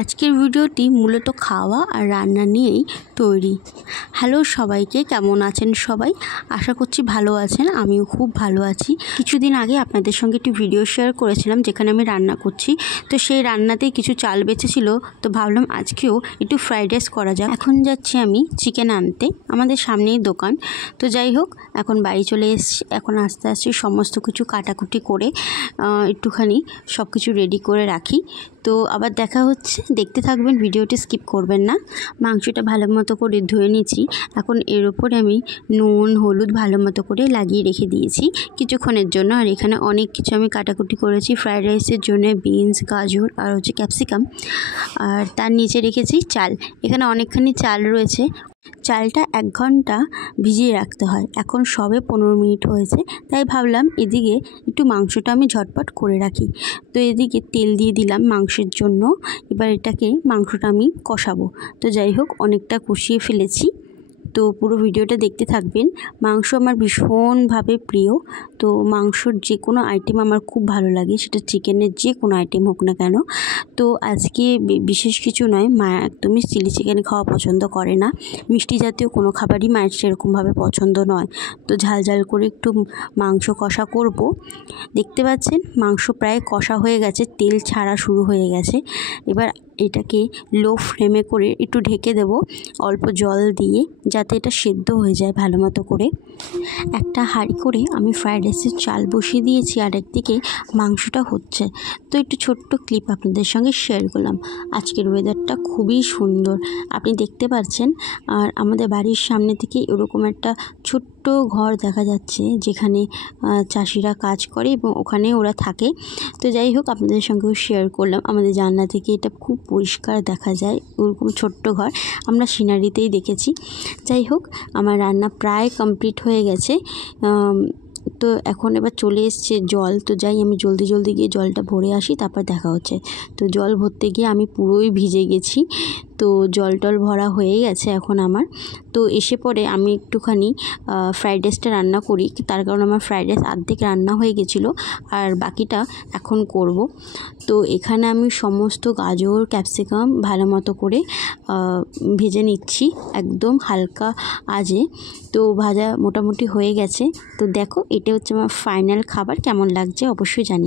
আজকের ভিডিওটি মূলত খাওয়া আর রান্না নিয়েই তৈরি। হ্যালো সবাইকে, কেমন আছেন সবাই? আশা করছি ভালো আছেন। আমিও খুব ভালো আছি। কিছুদিন আগে আপনাদের সঙ্গে একটি ভিডিও শেয়ার করেছিলাম যেখানে আমি রান্না করছি। তো সেই রান্নাতেই কিছু চাল বেঁচেছিল, তো ভাবলাম আজকেও একটু ফ্রাইড রাইস করা যাক। এখন যাচ্ছি আমি চিকেন আনতে, আমাদের সামনেই দোকান। তো যাই হোক, এখন বাড়ি চলে এসেছি। এখন আস্তে আস্তে সমস্ত কিছু কাটাকুটি করে একটুখানি সব কিছু রেডি করে রাখি। তো আবার দেখা হচ্ছে, দেখতে থাকবেন, ভিডিওটি স্কিপ করবেন না। মাংসটা ভালো মতো করে ধুয়ে নিয়েছি। এখন এর উপরে আমি নুন হলুদ ভালো মতো করে লাগিয়ে রেখে দিয়েছি কিছুক্ষণের জন্য। আর এখানে অনেক কিছু আমি কাটাকুটি করেছি ফ্রাইড রাইসের জন্য, বিনস, গাজর আর ক্যাপসিকাম। আর তার নিচে রেখেছি চাল। এখানে অনেকখানি চাল রয়েছে। চালটা 1 ঘন্টা ভিজিয়ে রাখতে হয়। এখন সবে 15 মিনিট হয়েছে, তাই ভাবলাম এদিকে একটু মাংসটা আমি ঝটপট করে রাখি। তো এদিকে তেল দিয়ে দিলাম মাংসের জন্য। এবার মাংসটা আমি কষাবো। তো যাই হোক, অনেকটা কষিয়ে ফেলেছি। তো পুরো ভিডিওটা দেখতে থাকবেন। মাংস আমার ভীষণভাবে প্রিয়। তো মাংসর যে কোনো আইটেম আমার খুব ভালো লাগে, সেটা চিকেনের যে কোনো আইটেম হোক না কেন। তো আজকে বিশেষ কিছু নয়, মা একদমই চিলি চিকেন খাওয়া পছন্দ করে না। মিষ্টি জাতীয় কোনো খাবারই মায়ের সেরকমভাবে পছন্দ নয়। তো ঝাল ঝাল করে একটু মাংস কষা করব। দেখতে পাচ্ছেন মাংস প্রায় কষা হয়ে গেছে, তেল ছাড়া শুরু হয়ে গেছে। এবার এটাকে লো ফ্লেমে করে একটু ঢেকে দেব অল্প জল দিয়ে, যাতে এটা সেদ্ধ হয়ে যায় ভালো মতো করে। একটা হাঁড়ি করে আমি ফ্রাইড রাইসের চাল বসিয়ে দিয়েছি, আর একদিকে মাংসটা হচ্ছে। তো একটু ছোট্ট ক্লিপ আপনাদের সঙ্গে শেয়ার করলাম। আজকের ওয়েদারটা খুবই সুন্দর, আপনি দেখতে পাচ্ছেন। আর আমাদের বাড়ির সামনে থেকে এরকম একটা ছোট্ট ঘর দেখা যাচ্ছে, যেখানে চাষিরা কাজ করে এবং ওখানে ওরা থাকে। তো যাই হোক, আপনাদের সঙ্গেও শেয়ার করলাম। আমাদের জানলা থেকে এটা খুব পরিষ্কার দেখা যায়, ওরকম ছোট্ট ঘর আমরা সিনারিতেই দেখেছি। যাই হোক, আমার রান্না প্রায় কমপ্লিট হয়ে গেছে। তো এখন এবার চলে এসছে জল। তো যাই, আমি জলদি গিয়ে জলটা ভরে আসি, তারপর দেখা হচ্ছে। তো জল ভরতে গিয়ে আমি পুরোই ভিজে গেছি। তো জল টল ভরা হয়ে গেছে এখন আমার। তো এসে পরে আমি একটুখানি ফ্রাইড রাইসটা রান্না করি, তার কারণ আমার ফ্রাইড রাইস অর্ধেক রান্না হয়ে গেছিলো, আর বাকিটা এখন করব। তো এখানে আমি সমস্ত গাজর ক্যাপসিকাম ভালো মতো করে ভেজে নিচ্ছি, একদম হালকা আঁচে। তো ভাজা মোটামুটি হয়ে গেছে। তো দেখো, এটা হচ্ছে আমার ফাইনাল খাবার। কেমন লাগছে অবশ্যই জানি।